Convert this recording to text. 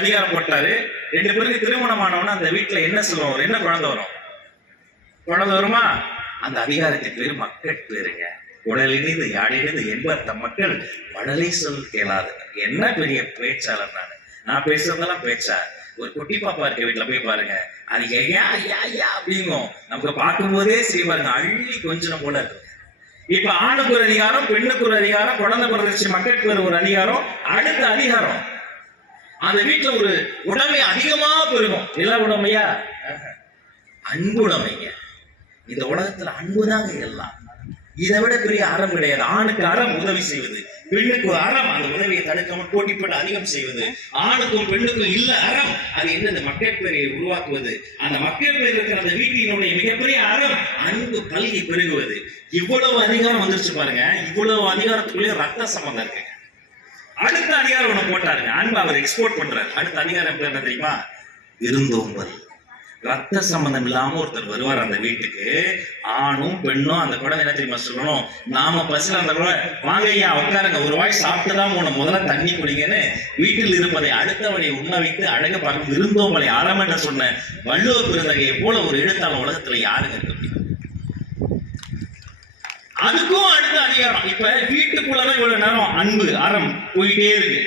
அதிகாரம் போட்டாரு. 2 பேருக்கு திருமணமானவன அந்த வீட்டுல என்ன சொல்லுவோம், என்ன குழந்தை வரும்? குழந்தை வருமா? அந்த அதிகாரத்தின் பேரு மக்கள் பேருங்க. உடலினிது யாழினிது என்பத்த மக்கள் மடலை சொல் கேளாது. என்ன பெரிய பேச்சாளர் நான் பேசுறதெல்லாம் பேச்சா? ஒரு குட்டி பாப்பா இருக்க வீட்டுல போய் பாருங்க, அது ஐயா ஐயா ஐயா அப்படிங்கும். நமக்கு பார்க்கும் போதே சரி பாருங்க, அள்ளி கொஞ்சம் போல இருக்கு. இப்ப ஆணுக்கு ஒரு அதிகாரம், பெண்ணுக்கு ஒரு அதிகாரம், குழந்தை பிறந்துச்சு மக்கள் பேர் ஒரு அதிகாரம். அடுத்த அதிகாரம் அந்த வீட்டுல ஒரு உடைமை அதிகமா பெருகும். நில உடைமையா? அன்புடைமைங்க. இந்த உலகத்துல அன்புதாங்க எல்லாம். இதை விட பெரிய அறம் கிடையாது. ஆணுக்கு அறம் உதவி செய்வது, பெண்ணுக்கு ஒரு அறம் அந்த உதவியை தடுக்காமல் போட்டிப்பட்டு அதிகம் செய்வது. ஆணுக்கும் பெண்ணுக்கும் இல்ல அறம் அது என்ன? மக்கள் பேரை உருவாக்குவது. அந்த மக்கள் பேர் இருக்கிற அந்த வீட்டினுடைய மிகப்பெரிய அறம் அன்பு பல்கி பெருகுவது. இவ்வளவு அதிகாரம் வந்துருச்சு பாருங்க. இவ்வளவு அதிகாரத்துக்குள்ளே ரத்த சம்பந்தம் இருக்கு. அடுத்த அதிகாரம் ஒண்ணு போட்டாருங்க, அன்பு அவர் எக்ஸ்போர்ட் பண்றாரு. அடுத்த அதிகாரம் பேர் என்ன தெரியுமா? விருந்தோம்பல். ரத்த சம்பந்தம் இல்லாம ஒருத்தர் வருவார் அந்த வீட்டுக்கு. ஆணும் பெண்ணும் அந்த குழந்தை என்ன தெரியுமா சொல்லணும்? நாம பசில அந்த குழந்தை வாங்க ஐயா உட்காருங்க, ஒரு வாய் சாப்பிட்டுதான் போன, முதல்ல தண்ணி குடிங்கன்னு வீட்டில் இருப்பதை அடுத்தவனை உண்ண வைத்து அழக பார்க்கும் விருந்தோம்பலை அறம் என்று சொன்ன வள்ளுவ பெருந்தகையை போல ஒரு எழுத்தாளர் உலகத்துல யாருங்க இருக்க முடியும்? அதுக்கும் அடுத்த அதிகாரம். இப்ப வீட்டுக்குள்ளதான் இவ்வளவு நேரம் அன்பு அறம் போயிட்டே இருக்கு.